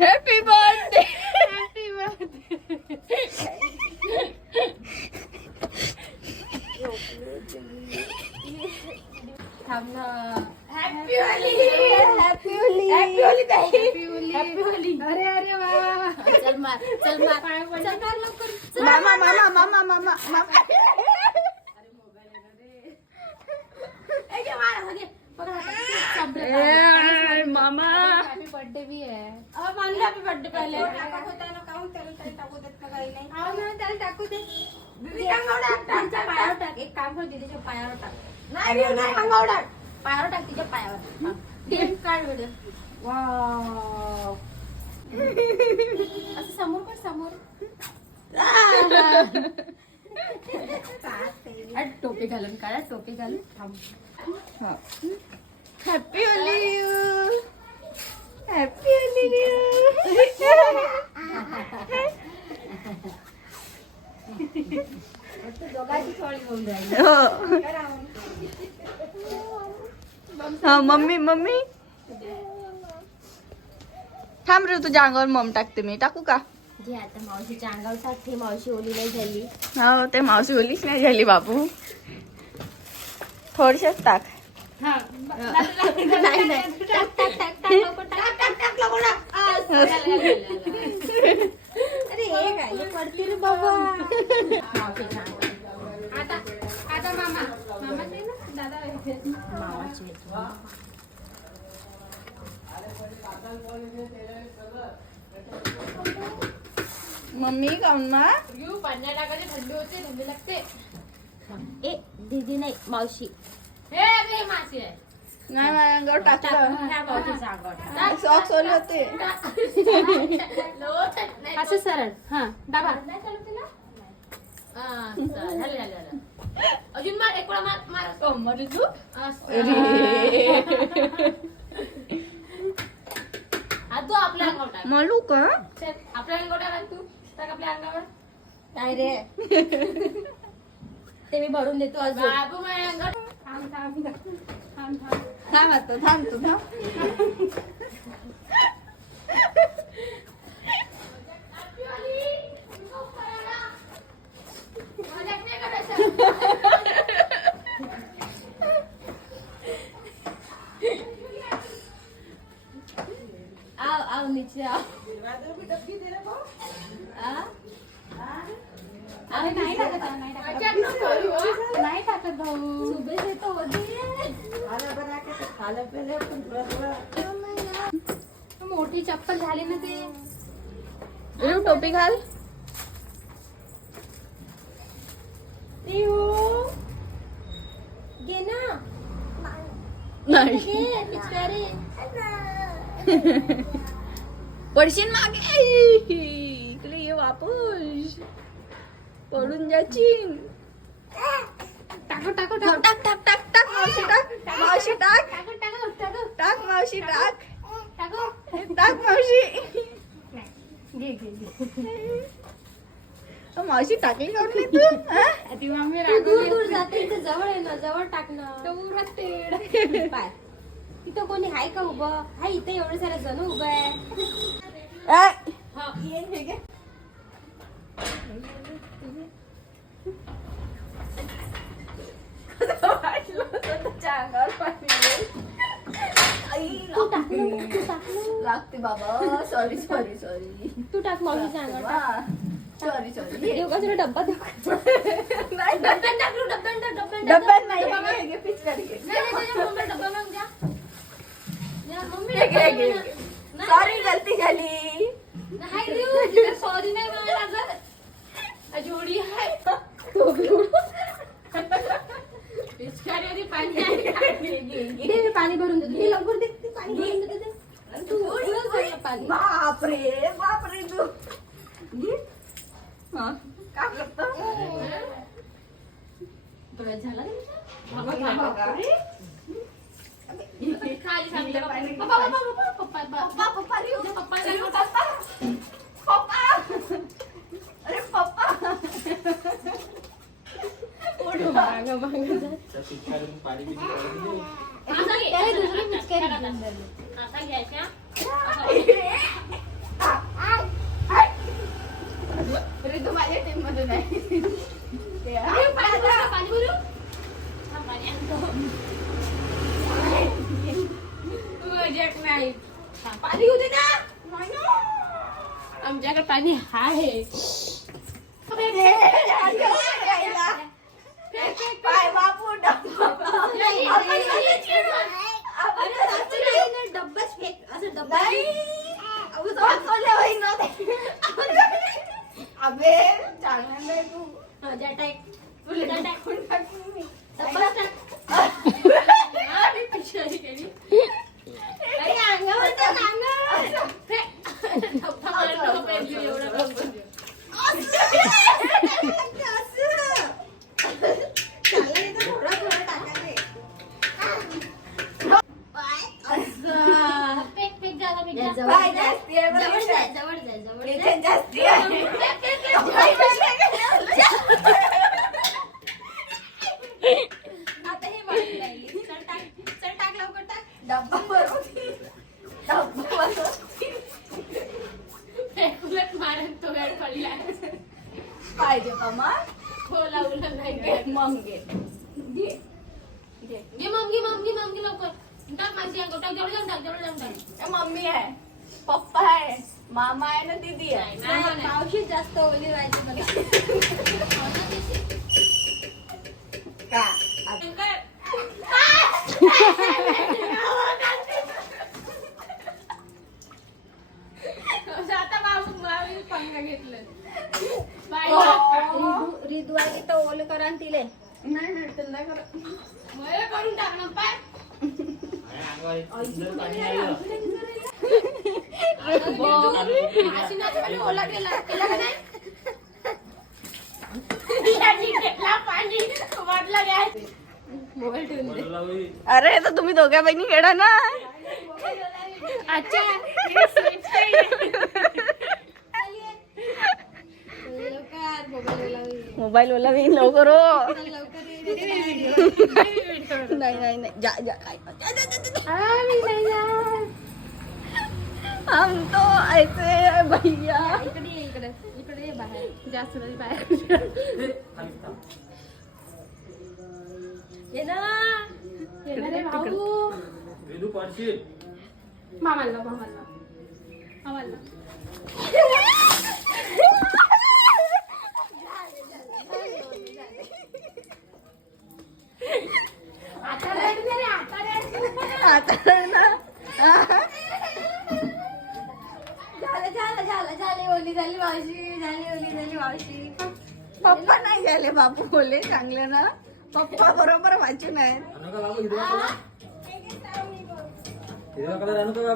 Happy birthday. Happy happy Holi. Happy Holi ताई. Happy Holi. अरे अरे वा वा वा. चल मार चल मार. पाय पड. चल मार लवकर. मामा मामा मामा मामा मामा. मामा हॅपी बर्थडे भी आहे. मानले हॅपी बर्थडे पहिले. त्याला टाकू दे. पायावर टाक. एक काम कर तिच्या पायावर टाक. नाही अंगावर टाक. पायावर टाक तिच्या पायावर. टेप काढ व्हिडिओ. वाव. असं समोर कर समोर. टोपी घालून काढा. टोपी घालून थांब. हॅपी होली. Happy Holy. दोघांची थोडी होऊन राहिली. हा मम्मी मम्मी थांब रे तुझ्या अंगावर मम टाकते मी. टाकू का? जे आता मावशीच्या अंगावर टाकते. मावशी ओली नाही झाली. हो ते मावशी ओलीच नाही झाली बाबू. थोडीशीच टाक. नाही नाही. टाक टाक टाक टाक लवकर टाक टाक टाक लवकर टाक. अरे हे काय पडते रे बाबा. आता आता मामाचे ना दादा मामाचे. मम्मी काऊन मा पाण्यात टाकायचे. थंडी होते. थंडी लागते. ए दीदी नाही मावशी. हे अरे मासी आहे. नाही माझ्या अंगावर टाकलं. ह्या मावशीच्या अंगावर. सॉक्स ओले होते. असं सरळ. हा दाबा. अजून मार. एक वेळा मार मार. कमर तू तू आपल्या अंगावर टाक. मलू का आपल्या अंगावर टाक. तू टाक आपल्या अंगावर. काय रे ते मी भरून देतो अजून. बाबू माझ्या अंगावर. थांब थांब थांब थांब. थांब आता. थांब तू थांब. आओ आओ नीचे आओ. अरे नाही टाकत. नाही टाकत भाऊ. सुबह से तो होती है. मोठी चप्पल झाली ना ते. टोपी घाल. घे ना. नाही घे पिचकारी. पडशील मागे. इकडे ये वापस. पडून जाशील. टाकू टाकू टाक टाक टाक टाक टाक मावशी टाक. मावशी टाक. टाकू टाकू टाकू टाक मावशी टाक. टाकू. टाक मावशी. घे घे घे. मावशी टाकली काऊन नाही तू? हा? ती मम्मी दूर दूर जाते. इथे जवळ आहे ना. जवळ टाक ना. दूरच तेड. पाय. इथं कोणी आहे का उभं? हाय इथे एवढे सारे जण उभं आहे. हा ये हे घे. वाटलं होतं त्याच्या अंगावर पाणी येईल. आई, लागते बाबा. Sorry sorry sorry. तू टाक मावशीच्या अंगावर. Sorry sorry. देवकाचा डब्बा देऊ. नाही डब्यात टाक. डब्यात टाक. डब्यात नाही. हे घे, पिचकारी घे. डब्बा मग द्या. हे घे, घे, घे. सॉरी गलती झाली. नाही देऊ. सॉरी नाही मला लागत. जोडी आहे. पिचकारी होती. पाणी आहे. पाणी भरून देतो. लवकर दे. पाणी भरून देतो. पाणी. बापरे बापरे तू काय लागतं? तुला झाला बापरे. खाली सांगितलं पप्पा पप्पा पप्पा पप्पा रिओ. पप्पा रिओ पप्पा. पप्पा. अरे पप्पा. मागं मागं जा. त्याला दुसरी पिचकारी घेऊन झाली. असा घ्यायचा. तू माझ्या टीम मधून आहे. पाणी भरू? हा, पाणी आणतो. मजाक नाही. पाणी होते ना. आमच्याकडे पाणी आहे. पाय बापू डब्बाच फेक असं डब्बा अबे चांगला नाही तू ज्या टाईप तुला टाकून टाकून मी डब्बाच टाक. मी पिशवी केली. अरे अंगावर तर धप्पा मारतो पेरली एवढं डब्बा. फेक फेक झाला मी जास्त. जवळ जास्ती आहे बरं जवळ इथे. जाय जवळ जाय जवळ जाय. इथे जास्ती आहे. आता हे मारून राहिली. चल टाक लवकर टाक. डब्बा भरून डब्बा भरून फेकूनच मारत तो वेळ पडला. पाहिजे का मग हो लावलं नाही घे, काय. मग घे घे घे मग लवकर. टाक माझी अंग टाक जवळ जाऊन टाक. ए, मम्मी आहे पप्पा आहे मामा आहे ना दीदी आहे नाही, नाही. मावशी जास्त ओली राहायची मला का शंकर. आता मावी पंखा घेतलं. बाई रिदू आली तर ओल करा आणि तिले नाही नाही त्याला करा मला करून टाकणार पाय. ओला गेला केला का नाही? घेतला पाणी वाटलं गॅस. मोबाईल ठेवून दे. अरे तर तुम्ही दोघ्या बहिणी खेळा ना अच्छा मोबाईल वाला मी लवकर हो नाही नाही नाही जा जा काय हम तो ऐसे है भैया इकडे ये बाहेर. जास्त नाही बाहेर. ये ना रे भाऊ. मामाला आता रड दे रे, आता रड. आता ना झाले ओली झाली मावशी. पप्पा नाही गेले बापू बोले चांगले ना पप्पा बरोबर वाचून आहेत आ?